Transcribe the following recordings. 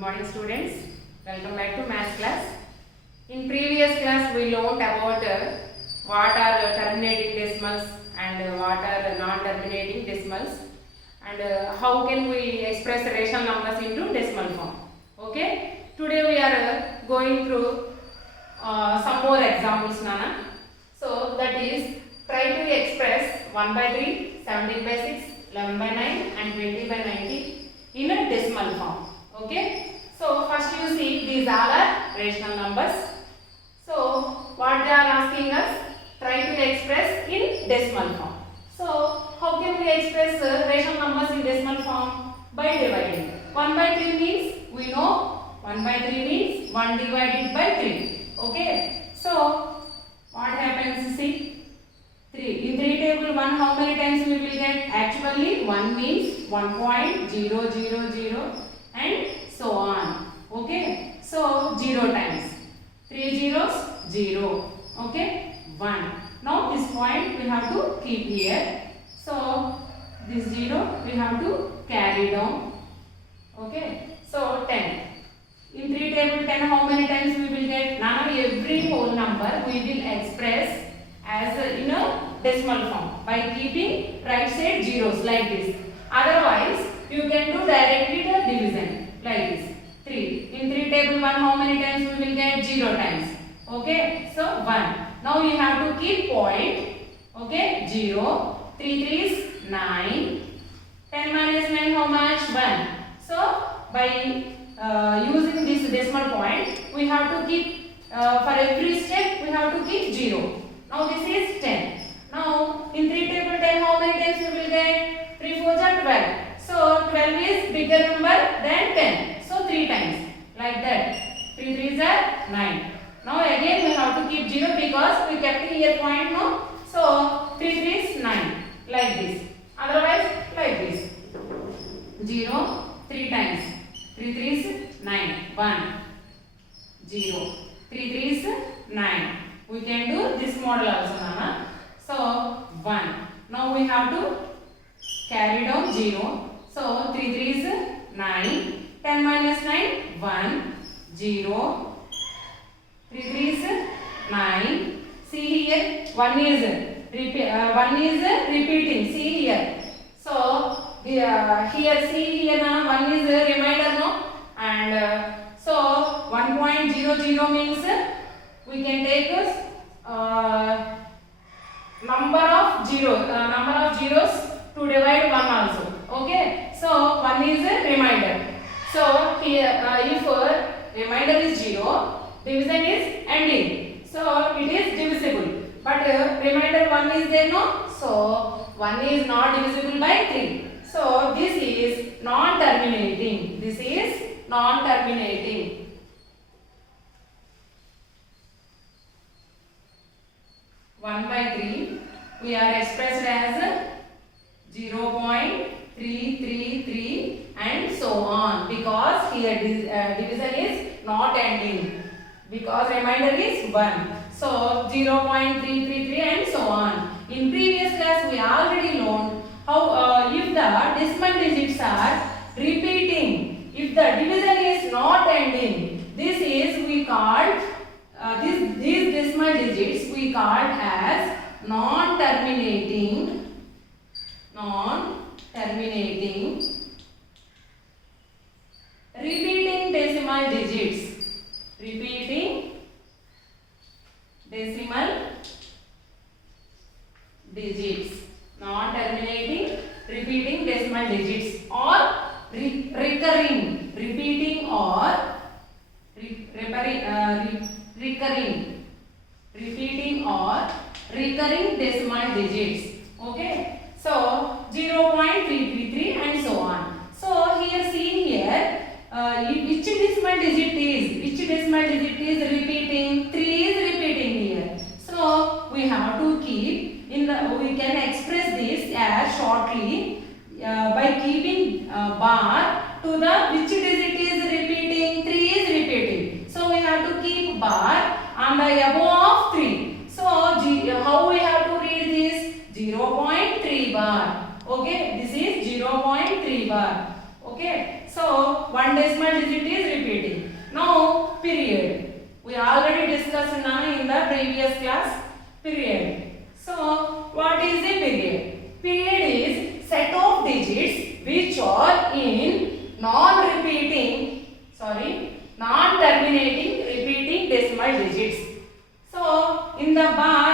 morning students, welcome back to maths class. In previous class we learnt about what are terminating decimals and what are non-terminating decimals and how can we express rational numbers into decimal form. Okay, today we are going through some more examples, Nana. So that is, try to express 1 by 3, 17 by 6, 11 by 9 and 20 by 90 in a decimal form. Okay, so first you see these all are rational numbers. So what they are asking us, try to express in decimal form. So how can we express rational numbers in decimal form? By dividing. 1 by 3 means, we know 1 by 3 means 1 divided by 3. Okay, so what happens, see, 3. In 3 table 1 how many times we will get? Actually 1 means 1.000 and so on. Okay, so 0 times. 3 zeros, 0. Okay, 1. Now this point we have to keep here. So this 0 we have to carry down. Okay, so 10. In 3 table 10 how many times we will get? Now every whole number we will express as in a decimal form by keeping right side zeros like this. Otherwise you can do directly the division like this. 3. In 3 table 1 how many times we will get? 0 times. Okay, so 1. Now you have to keep point. Okay, 0. 3 3s 9. 10 minus 9 how much? 1. So by using this decimal point we have to keep for every step we have to keep 0. Now this is 10. Now in 3 table 10 how many times we will get? 3 4s are 12. So 12 is bigger number than 10. So 3 times like that. 3 3s are 9. Now again we have to keep 0 because we kept here point, no? So 3 3s 9 like this. Otherwise like this. 0 3 times. 3 3s 9. 1 0. 3 3s 9. We can do this model also, Mama. So 1. Now we have to carry down 0. So 3 3s 9. 10 minus 9 1 0. 3 3s 9. See here 1 is repeating. See here. So here see here 1 is a reminder, no? And so 1.00 means we can take number of zeros to divide 1 also. Okay, so 1 is a reminder. So here if reminder is 0, division is ending, so it is divisible. But reminder 1 is there, no? So 1 is not divisible by 3. So this is non-terminating. This is non-terminating. One by 3 we are expressed as 0.333 and so on, because here division is not ending, because remainder is 1. So 0.333 and so on. In previous class we already learned how if the decimal digits are repeating, if the division is not ending, this is we called these decimal digits we called as non-terminating repeating decimal digits. Repeating decimal digits. Non-terminating repeating decimal digits, or recurring, repeating or recurring, repeating or recurring decimal digits. Okay, so 0.333 and so on. So here see here which decimal digit is repeating? 3 is repeating here. So we have to keep we can express this as shortly by keeping bar to the which digit is repeating? 3 is repeating. So we have to keep bar on the above of 3. So how we have to read this? 0.3 bar. Okay, this is 0.3 bar. Okay, so one decimal digit is Now period. We already discussed in the previous class period. So what is a period? Period is set of digits which are in non-terminating repeating decimal digits. So in the bar,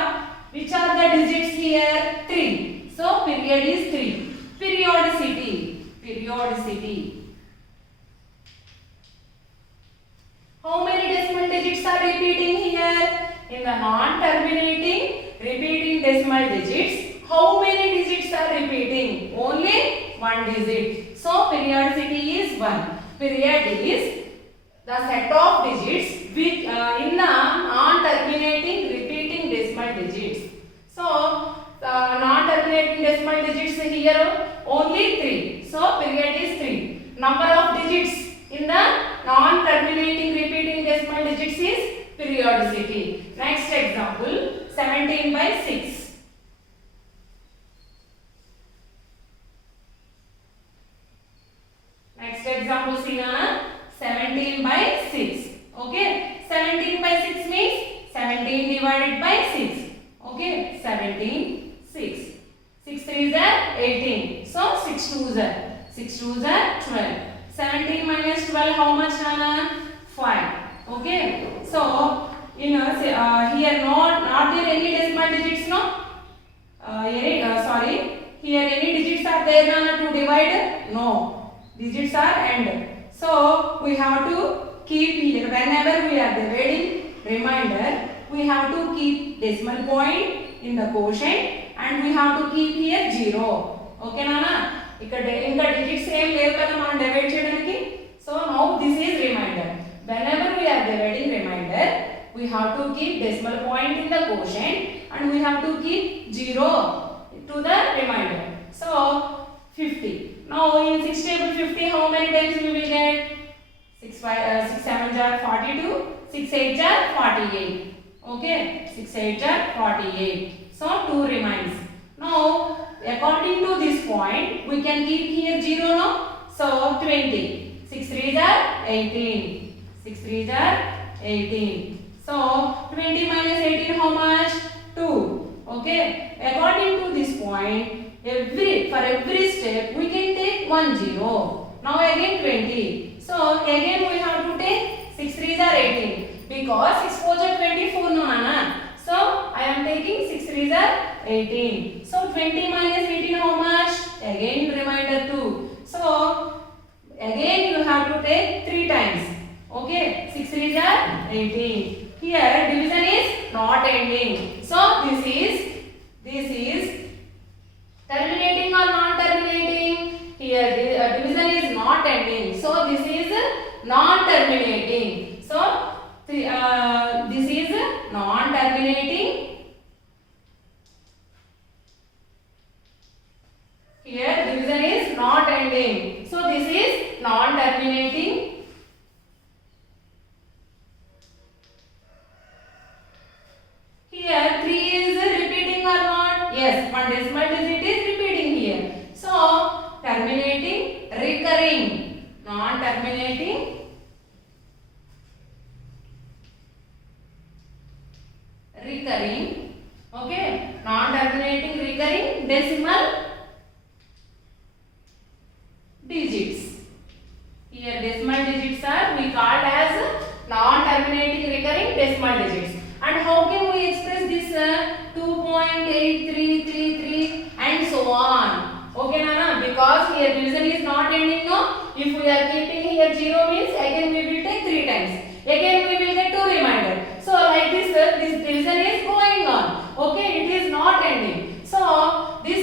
which are the digits here? 3. So period is 3. Periodicity. How many decimal digits are repeating here? In the non-terminating repeating decimal digits, how many digits are repeating? Only one digit. So periodicity is 1. Period is the set of digits which in the non-terminating repeating decimal digits. So non-terminating decimal digits here only 3. So period is 3. Number of digits in the non-terminating repeating decimal digits is periodicity. Next example, 17 by 6. Next example, see na 17 by 6. Okay, 17 by 6 means 17 divided by 6. Okay, 17, 6. 6 3s are 18. So 6 2s are 12. 17 minus 12, how much, Nana? 5. Okay. So, here not there any decimal digits, no? Here any digits are there, Nana, to divide? No. Digits are end. So, we have to keep here, whenever we are dividing remainder, we have to keep decimal point in the quotient and we have to keep here 0. Okay, Nana? ఇక్కడ ఇంకా digits ఏం లేవు కదా మనం divide చేయడానికి. So now this is remainder. Whenever we are dividing remainder, we have to keep decimal point in the quotient and we have to keep 0 to the remainder. So 50. Now in 6 table 50, how many times we will get? 6 7s are 42, 6 8s are 48. Okay, 6 8s are 48. So 2 remains. Now according to this point, we can keep here 0, no? So 20. 6 3s are 18. 6 3s are 18. So 20 minus 18, how much? 2. Okay. According to this point, for every step we can take 1 0. Now again 20. So again we have to take 6 3s are 18 because 6 4s are 24, no, Nana. So I am taking 6 3s are 18. So 20 minus 18, how much? Again remainder 2. So again you have to take 3 times. Okay, 6 3s are 18. Here division is not ending. So this is terminating or non-terminating. Here division is not ending. So this is non-terminating. So this is non-terminating. Here division is not ending. So this is non-terminating. Here 3 is repeating or not? Yes, one decimal digit is repeating here. So terminating, recurring, non-terminating, recurring. Okay, non-terminating, recurring decimal digits. Here decimal digits are we called as non-terminating recurring decimal digits. And how can we express this 2.8333 and so on? Okay, Nana, because here division is not ending, no? If we are keeping here 0 means again we will take 3 times. Again we will get 2 remainder. So like this division is going on. Okay, it is not ending. So this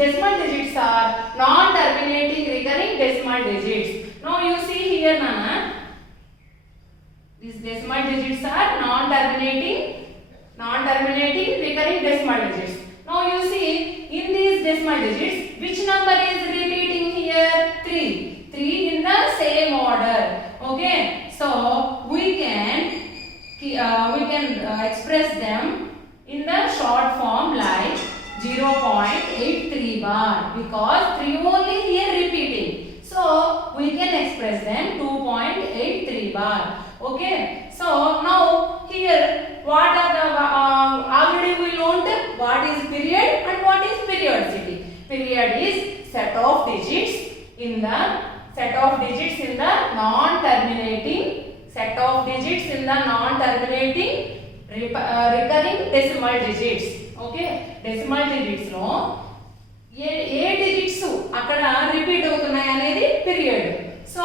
decimal digits are non-terminating recurring decimal digits. Now you see here, Nana, these decimal digits are non-terminating recurring decimal digits. Now you see in these decimal digits, which number is repeating here? 3 in the same order. Okay, so we can express them in the short form like 0.83 bar because 3 only here repeating. So we can express them 2.83 bar. Okay. So now here what are the already we learned what is period and what is periodicity. Period is set of digits in the non-terminating recurring decimal digits. Okay, decimal digits లో ఏ digits అక్కడ repeat అవుతున్నాయి అనేది period. So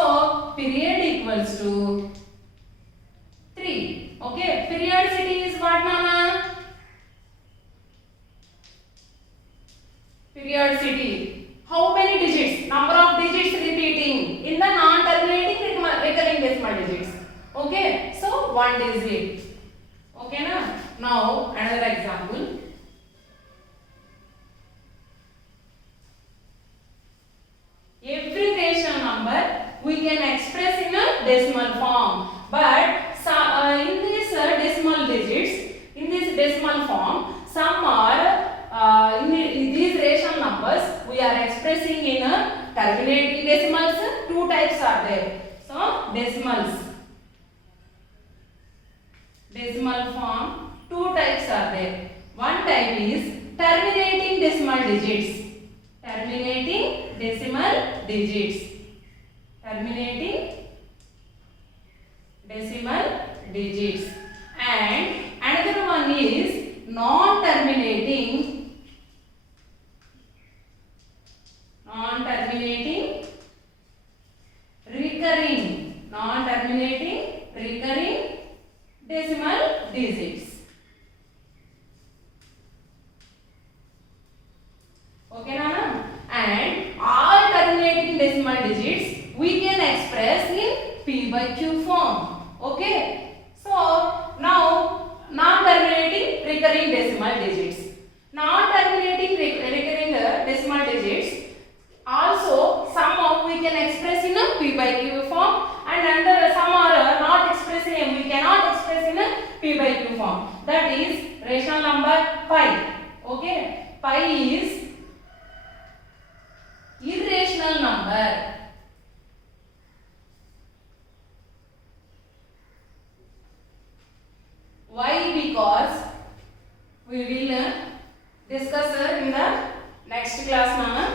period equals to 3. Okay, periodicity is what nana? Periodicity, how many digits, number of digits repeating in the non-terminating recurring decimal digits. Okay, so 1 digit. Okay na? Now another example. Every rational number we can express in a decimal form, but in this decimal form, some are in these rational numbers we are expressing in a terminating decimals. 2 types are there. So decimal form, 2 types are there. One type is terminating decimal digits. Terminating decimal digits. And another one is non-terminating recurring decimal digits. Okay nana? And all terminating decimal digits we can express in p by q form. Okay, so now non-terminating recurring decimal digits. Non-terminating recurring decimal digits also somehow we can express in a p by q form, and under some are not expressing, we cannot express in a p by q form. That is rational number pi. Okay, pi is irrational number. Why? Because we will discuss in the next class nana.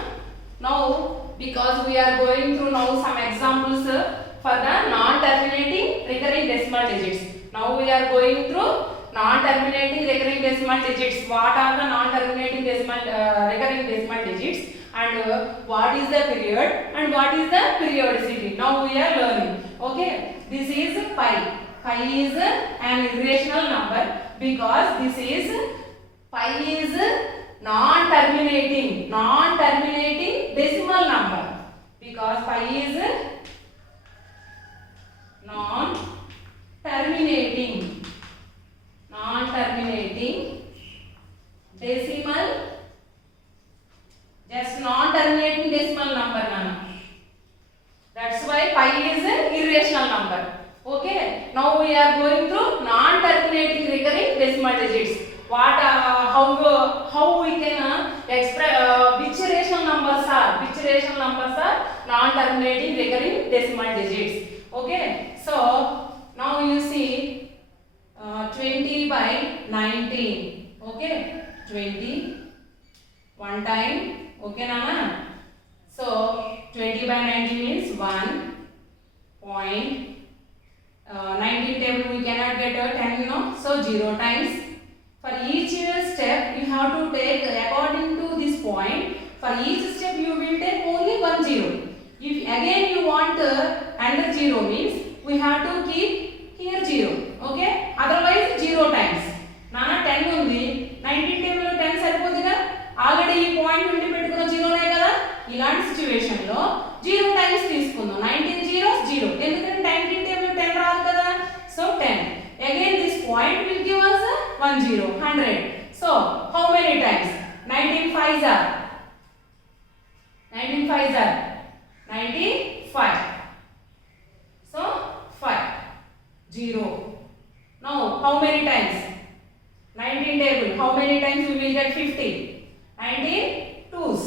Now because we are going through now some examples for the non-terminating recurring decimal digits. Now we are going through non-terminating recurring decimal digits. What are the non-terminating recurring decimal digits, and what is the period and what is the periodicity? Now we are learning. Okay, this is pi. Pi is an irrational number because pi is non-terminating decimal number, because pi is non-terminating decimal, just non-terminating decimal number nana. That's why pi is an irrational number. Okay, now we are going through non-terminating recurring decimal digits. What how we can express which rational numbers are non-terminating recurring decimal digits. Okay, so now you see 20 by 19. Okay, 20 one time. Okay nana? So 20 by 19 means 1 point. 19 table we cannot get a 10 no, so 0 times. For each step you have to take according to this point. For each step you will take only 1 0. If again you want another 0 means we have to keep here 0. Okay, otherwise 0 times. Nana 10 undi 19 table 10 saripodhiga, already ee point nundi pettukuన్న 0 ne kada. Ilanti situation lo 0 times తీసుకుందాం. 19 zeros 0, ఎందుకంటే 19 table 10 రాదు కదా. So 10, again this point will give us 1 0, 100. So how many times? 19 5s are 95. So 5 0. Now how many times? 19 table, how many times we will get 50? 19 2s.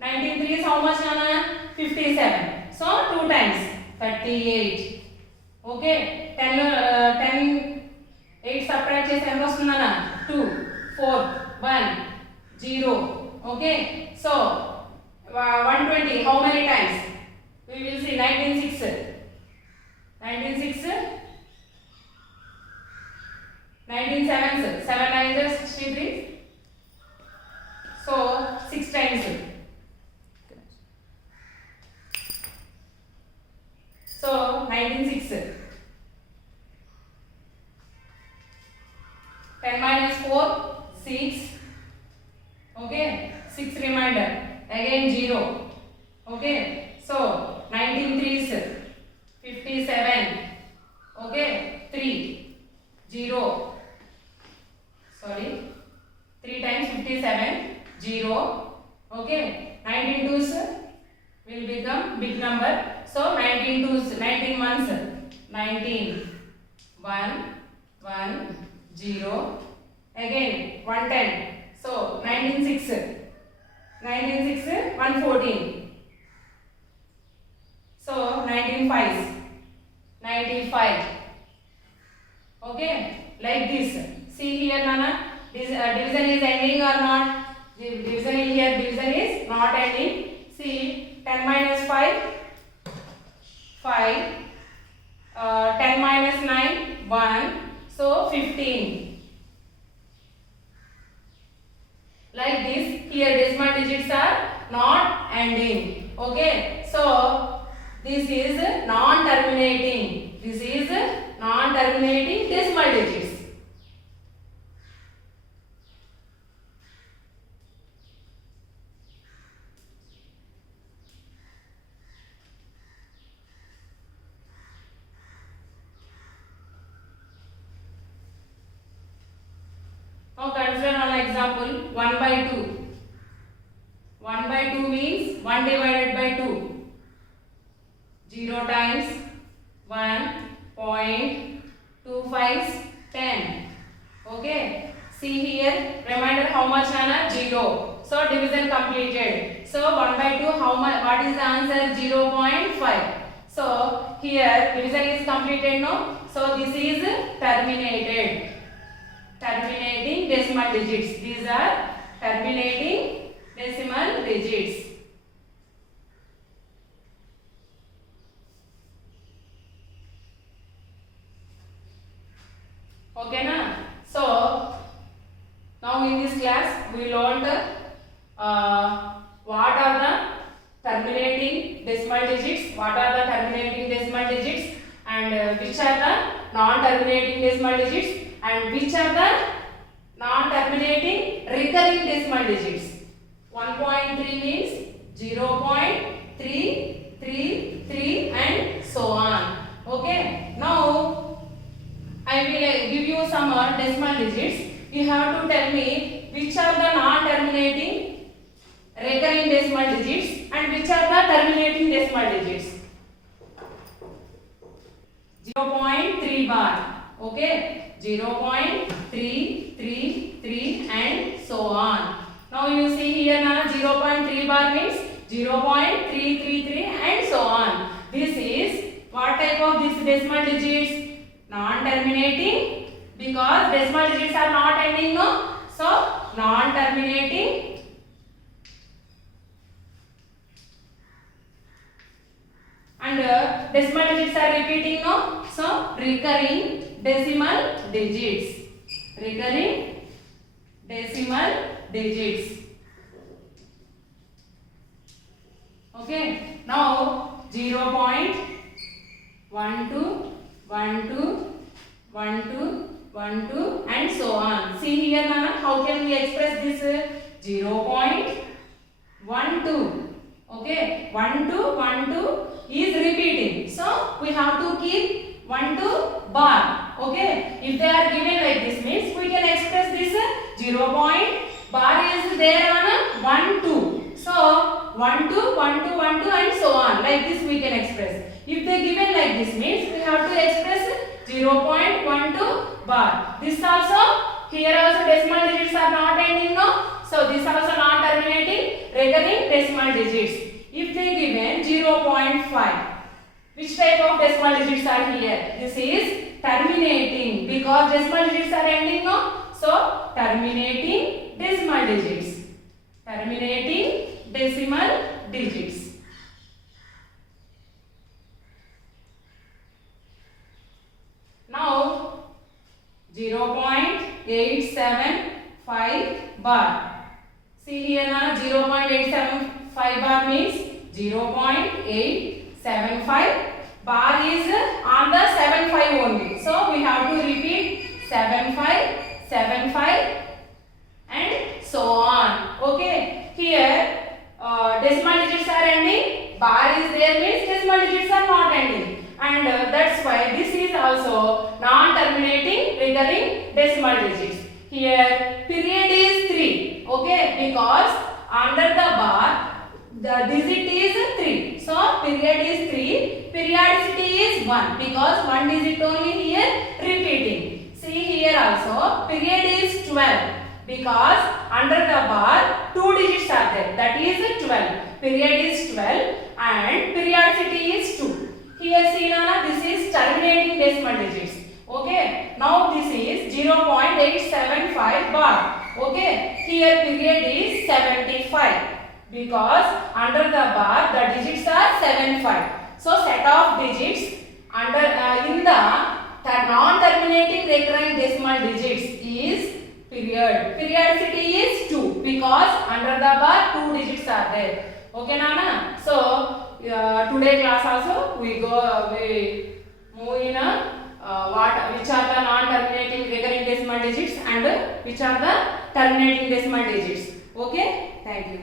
19 3s how much nana? 57. So 2 times 38. Okay 10 8 subtract చేసి ఎంత వస్తుందన్న 2 4 1 0 okay so 120 how many times we will see 19 6 19 sevens 7 nines are 63 so 6 times so 19 6 10 minus 4 6 okay 6 remainder again 0 okay so 19 threes 57 okay 3 0 sorry 3 times 57 0 okay 19 twos will become big number so 19 twos 19 ones 19 1 1 0 again 110 so 19 6 114 so 19 fives 95 okay like this see here nana this division is ending or not division is here division is not ending see 10 minus 5 10 minus 9 1 so 15 like this here decimal digits are not ending okay so this is non terminating decimal digits now consider an example 1 by 2 1 by 2 means 1 divided by 2 0 times 1.25 10 okay see here remainder how much nana 0 so division completed so 1 by 2 how much what is the answer 0.5 so here division is completed no so this is terminating decimal digits these are terminating decimal digits okay na so now in this class we learned what are the terminating decimal digits and which are the non terminating decimal digits and which are the non terminating recurring decimal digits 1.3 means 0.333 and so on okay now I will give you some decimal digits. You have to tell me which are the non-terminating recurring decimal digits and which are the terminating decimal digits. 0.3 bar. Okay. 0.333 and so on. Now you see here na 0.3 bar means 0.333 and so on. This is what type of this decimal digits? Non-terminating because decimal digits are not ending no so non-terminating and decimal digits are repeating no so recurring decimal digits okay now 0.12 and so on. See here Nana, how can we express this 0.12 okay 12 is repeating so we have to keep 12 bar okay if they are given like this means we can express this 0. Bar is there on 1 2 so 1 2 1 2 1 2 and so on like this we can express if they given like this means we have to express 0.12 bar this also here also decimal digits are not ending no so this also not terminating recurring decimal digits if they given 0.5 Which type of decimal digits are here? This is terminating because decimal digits are ending now. So terminating decimal digits. Terminating decimal digits. Now 0.875 bar. See here na 0.875 bar means 0.875 bar is on the 75 only. So we have to repeat 75, 75 and so on. Okay. Here decimal digits are ending. Bar is there means decimal digits are not ending. And that's why this is also non-terminating recurring decimal digits. Here period is 3. Okay, because under the bar the digit is 3. So period is 3. Periodicity is 1 because one digit only here repeating. See here also period is 12 because under the bar 2 digits are there. That is 12. Period is 12 and periodicity is 2. Here see Nana, this is terminating decimal digits. Okay. Now this is 0.875 bar. Okay. Here period is 75 because under the bar the digits are 75. So set of digits under in the non-terminating recurrent decimal digits is period. Periodicity is 2 because under the bar 2 digits are there. Okay Nana. So today class also we move in which are the non-terminating recurring decimal digits and which are the terminating decimal digits. Okay, thank you.